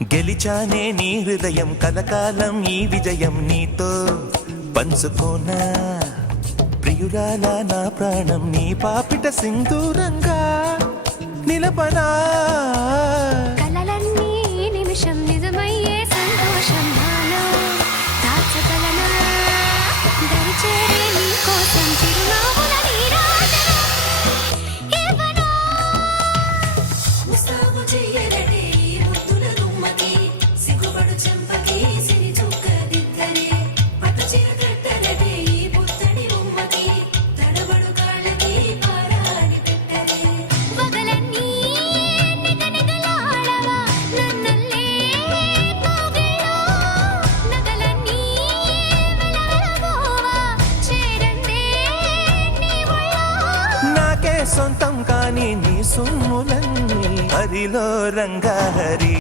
గెలిచానే నీ హృదయం కలకాలం ఈ విజయం నీతో పంచుకోనా ప్రియురాలా నా ప్రాణం నీ పాపిట సింధూరంగా నిలపనా కలలన్నీ నిమిషం నిజమయ్యే సంతోషం నాలో దాచగలనా దరిచేరే నీ కోసం చిరునవ్వుల నీరాజన ఇవ్వనా ముస్తాబు చెయ్యలటే ఈ ముద్దుల గుమ్మకి సిగ్గుపడు చెంపకి సిరి చుక్క దిద్దరే పట్టు చీర కట్టలటే ఈ పుత్తడి బొమ్మకి తడబడు కాళ్ళకి పారాని పెట్టరే వగలన్నీ నిగనిగలాడవా నన్నల్లే కోగిలో నగలన్నీ వెలవెలబోవా చేరందే నీ ఒళ్ళో నాకే సొంతం కాని నీ సొమ్ములన్నీ హరిలో రంగాహరి